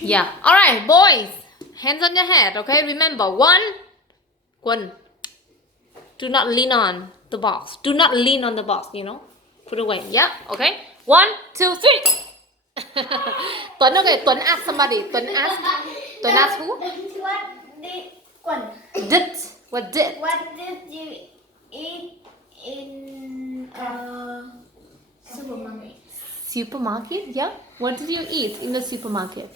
Yeah. All right, boys. Hands on your head. Okay. Remember, one. Quân. Do not lean on the box. Do not lean on the box. You know. Put away. Yeah. Okay. 1, 2, 3. Tuấn. Okay. Tuấn ask somebody. Tuấn ask. Tuấn ask who? What did Quân? Did. What did? What did you eat in a supermarket? Supermarket. Yeah. What did you eat in the supermarket?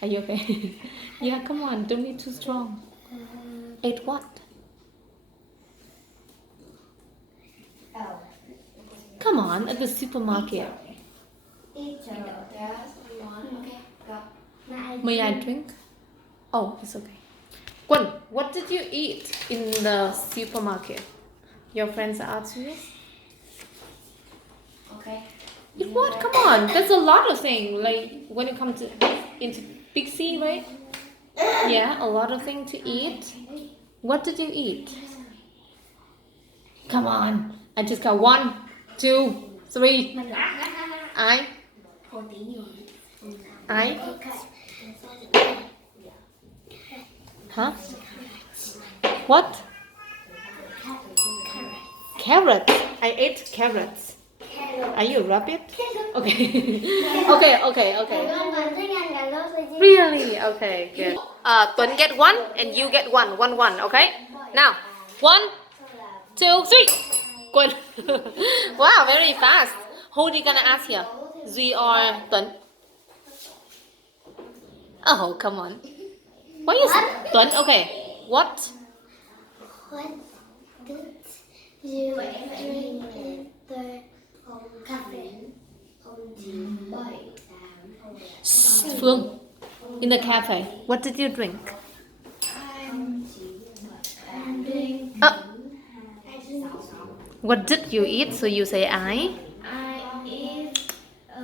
Are you okay? Yeah. Come on. Don't be too strong. Ate what? Oh. Come on. At the supermarket. Eat okay, go. May I drink? Oh, it's okay. Quân, what did you eat in the supermarket? Your friends are asking you? Okay. Eat what? Come on, there's a lot of things. Like when you come to into Big C, right? Yeah, a lot of things to eat. What did you eat? Come on, I just got 1, 2, 3. I. Huh? What? Carrots. I ate carrots. Are you a rabbit? Okay. Okay. Really? Okay, good. Tuấn get 1 and you get 1. 1, 1. Okay. Now, 1, 2, 3. Quân. Wow, very fast. Who are you gonna ask here? Duy or Tuấn? Oh, come on. Why is Tuấn? Okay. What? What did you drink in the cafe? Phương. In the cafe. What did you drink? What did you eat? So you say I. eat.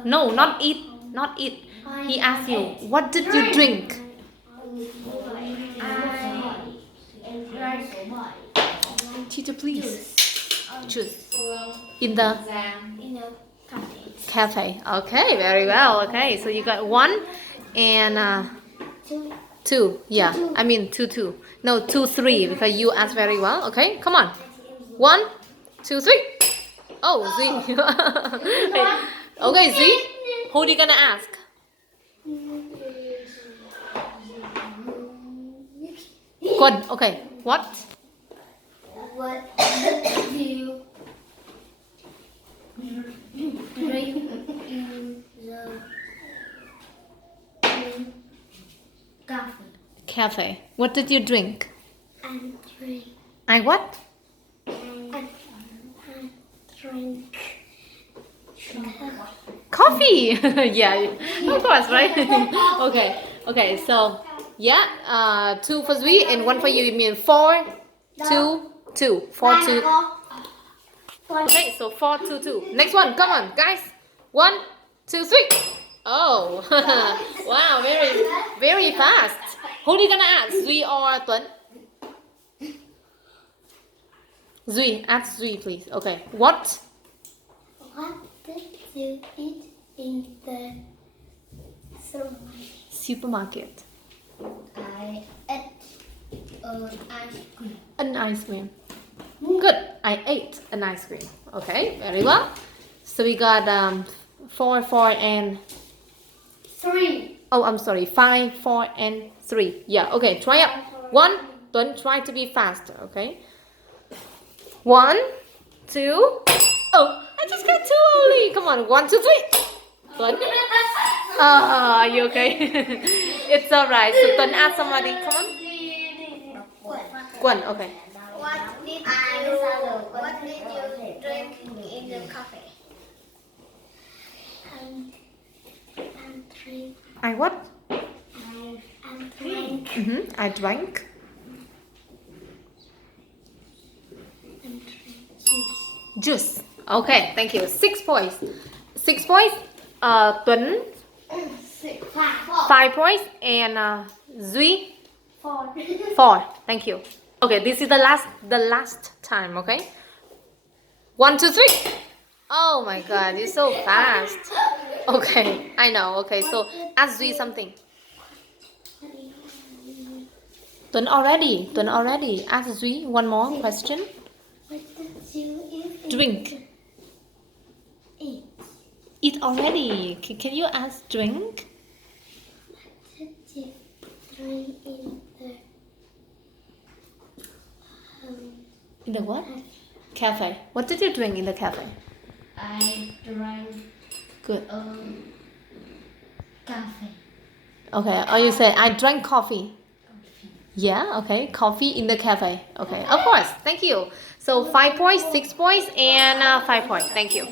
No, not eat. Not eat. He asked you, what did you drink? Teacher, please. Choose. In the cafe. Okay, very well. Okay, so you got 1 and 2. Yeah, I mean 2, 2. No, 2, 3 because you asked very well. Okay, come on. 1, 2, 3. Oh, Z. Okay, Z. Who are you gonna ask? Quân. Okay. What? What did you drink in the cafe? Cafe. What did you drink? And drink. I what? And drink. Coffee. Yeah, of course, right? Okay. Okay. So yeah, 2 for Zui and 1 for you. You mean 4, 2, 2. 4, 2. Okay. So 4, 2, 2. Next one. Come on, guys. 1, 2, 3. Oh. Wow. Very fast. Who are you gonna ask? Zui or Tuấn? Zui. Ask Zui, please. Okay. What? What did you eat in the Supermarket. I ate ice cream. An ice cream. Good. I ate an ice cream. Okay, very well. So we got 4, 4, and 3. oh, I'm sorry, 5, 4, and 3. Yeah. Okay. Try up. 1. Don't try to be faster. Okay. 1, 2. Oh, I just got 2 only. Come on. 1, 2, 3. Tuấn. Are you okay? It's alright. So Tuấn ask somebody. Come on. Quân. Okay. What did you drink in the cafe? And drink. I what? And drink. I drank. And drink juice. Juice. Okay, thank you. 6 points. 6 points. Tuấn 5 points and Duy 4. 4. Thank you. Okay, this is the last time. Okay. 1, 2, 3. Oh my god, you're so fast. Okay, I know. Okay, so ask Zui something. Tuấn already. Ask Zui one more question. What did you eat? Drink. Eat. Eat already. Can you ask drink? Did you drink in the In the what? Cafe. What did you drink in the cafe? I drank Good. coffee. Okay. Or you say I drank coffee. Yeah. Okay. Coffee in the cafe. Okay. Of course. Thank you. So 5 points, 6 points, and 5 points. Thank you.